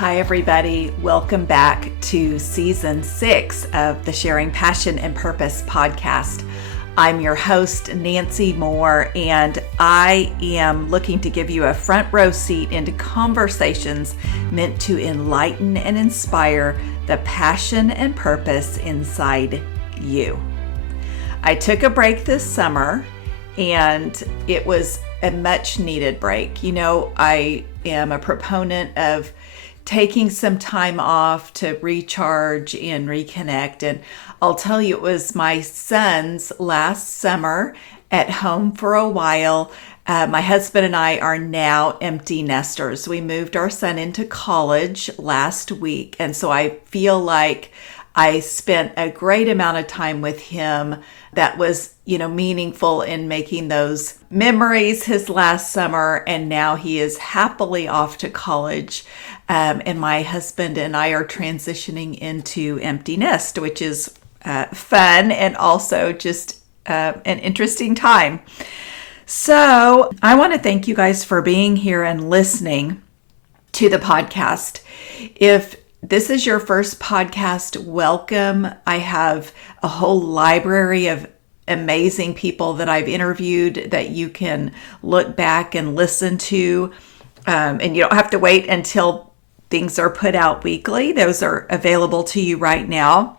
Hi, everybody. Welcome back to season 6 of the Sharing Passion and Purpose podcast. I'm your host, Nancy Moore, and I am looking to give you a front row seat into conversations meant to enlighten and inspire the passion and purpose inside you. I took a break this summer, and it was a much needed break. You know, I am a proponent of taking some time off to recharge and reconnect. And I'll tell you, it was my son's last summer at home for a while. My husband and I are now empty nesters. We moved our son into college last week. And so I feel like I spent a great amount of time with him that was, meaningful in making those memories his last summer. And now he is happily off to college. And my husband and I are transitioning into empty nest, which is fun and also just an interesting time. So I want to thank you guys for being here and listening to the podcast. If this is your first podcast, welcome. I have a whole library of amazing people that I've interviewed that you can look back and listen to. And you don't have to wait until things are put out weekly. Those are available to you right now.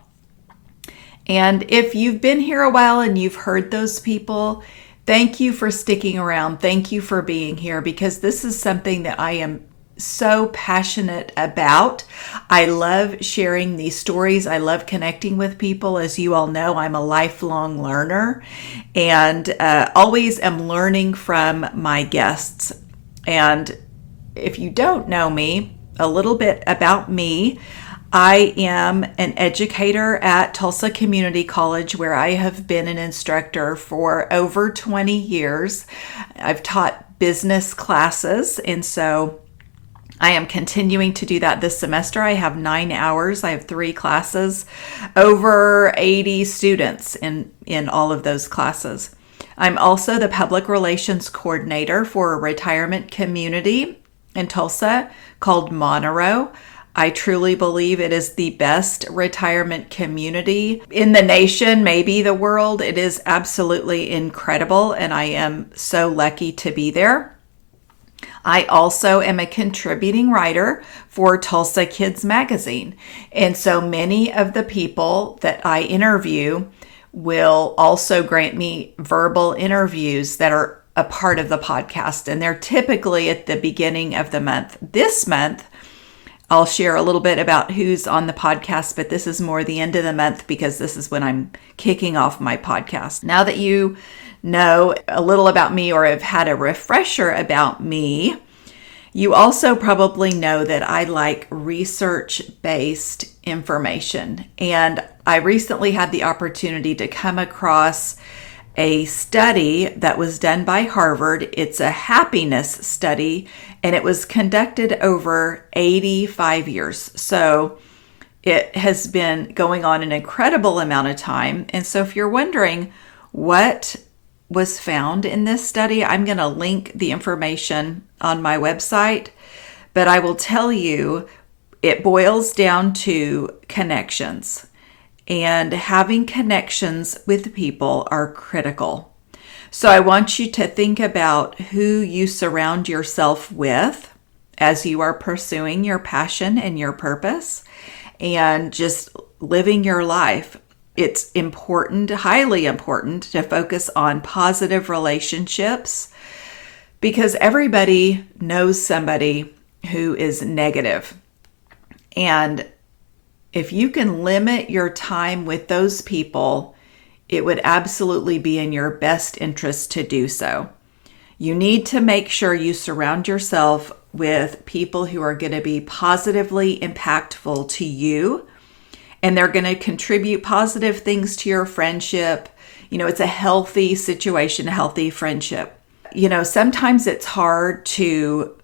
And if you've been here a while and you've heard those people, thank you for sticking around. Thank you for being here, because this is something that I am so passionate about. I love sharing these stories. I love connecting with people. As you all know, I'm a lifelong learner and always am learning from my guests. And if you don't know me, a little bit about me, I am an educator at Tulsa Community College, where I have been an instructor for over 20 years. I've taught business classes, and so I am continuing to do that this semester. I have 9 hours. I have 3 classes, over 80 students in all of those classes. I'm also the public relations coordinator for a retirement community in Tulsa called Monroe. I truly believe it is the best retirement community in the nation, maybe the world. It is absolutely incredible, and I am so lucky to be there. I also am a contributing writer for Tulsa Kids Magazine. And so many of the people that I interview will also grant me verbal interviews that are a part of the podcast. And they're typically at the beginning of the month. This month, I'll share a little bit about who's on the podcast, but this is more the end of the month because this is when I'm kicking off my podcast. Now that you know a little about me or have had a refresher about me, you also probably know that I like research-based information. And I recently had the opportunity to come across a study that was done by Harvard. It's a happiness study, and it was conducted over 85 years. So it has been going on an incredible amount of time. And so if you're wondering what was found in this study, I'm going to link the information on my website, but I will tell you it boils down to connections. And having connections with people are critical. So I want you to think about who you surround yourself with as you are pursuing your passion and your purpose and just living your life. It's important, highly important, to focus on positive relationships because everybody knows somebody who is negative. And if you can limit your time with those people, it would absolutely be in your best interest to do so. You need to make sure you surround yourself with people who are going to be positively impactful to you, and they're going to contribute positive things to your friendship. It's a healthy situation, a healthy friendship. Sometimes it's hard to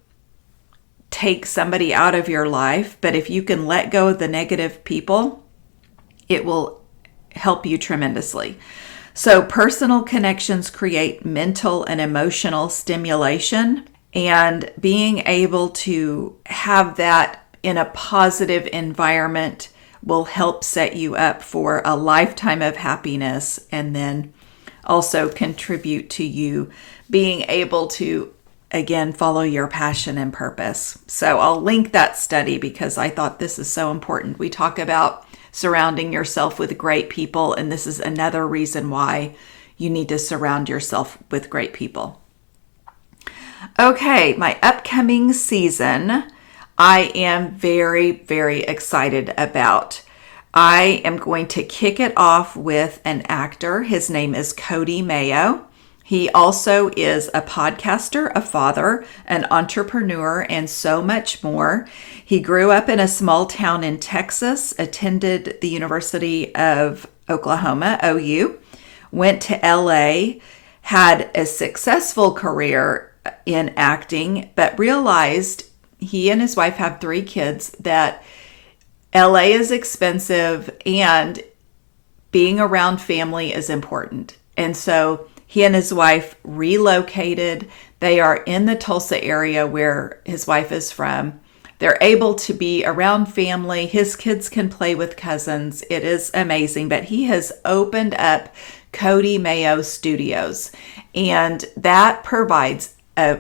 take somebody out of your life, but if you can let go of the negative people, it will help you tremendously. So personal connections create mental and emotional stimulation, and being able to have that in a positive environment will help set you up for a lifetime of happiness, and then also contribute to you being able to, again, follow your passion and purpose. So I'll link that study because I thought this is so important. We talk about surrounding yourself with great people, and this is another reason why you need to surround yourself with great people. Okay, my upcoming season, I am very, very excited about. I am going to kick it off with an actor. His name is Cody Mayo. He also is a podcaster, a father, an entrepreneur, and so much more. He grew up in a small town in Texas, attended the University of Oklahoma, OU, went to LA, had a successful career in acting, but realized, he and his wife have 3 kids, that LA is expensive and being around family is important. And so he and his wife relocated. They are in the Tulsa area where his wife is from. They're able to be around family. His kids can play with cousins. It is amazing. But he has opened up Cody Mayo Studios, and that provides a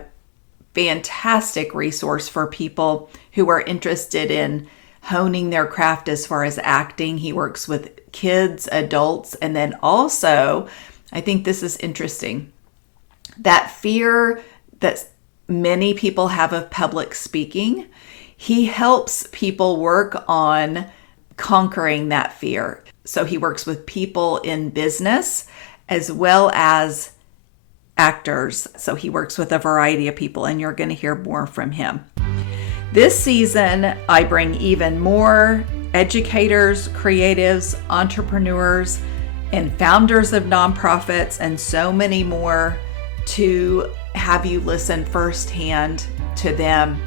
fantastic resource for people who are interested in honing their craft as far as acting. He works with kids, adults, and then also, I think this is interesting, that fear that many people have of public speaking, he helps people work on conquering that fear. So he works with people in business as well as actors. So he works with a variety of people, and you're going to hear more from him. This season, I bring even more educators, creatives, entrepreneurs, and founders of nonprofits, and so many more to have you listen firsthand to them,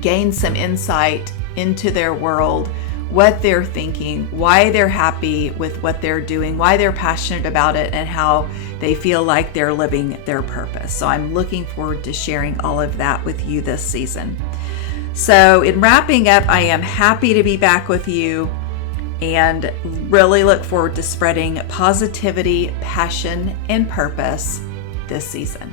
gain some insight into their world, what they're thinking, why they're happy with what they're doing, why they're passionate about it, and how they feel like they're living their purpose. So I'm looking forward to sharing all of that with you this season. So in wrapping up, I am happy to be back with you and really look forward to spreading positivity, passion, and purpose this season.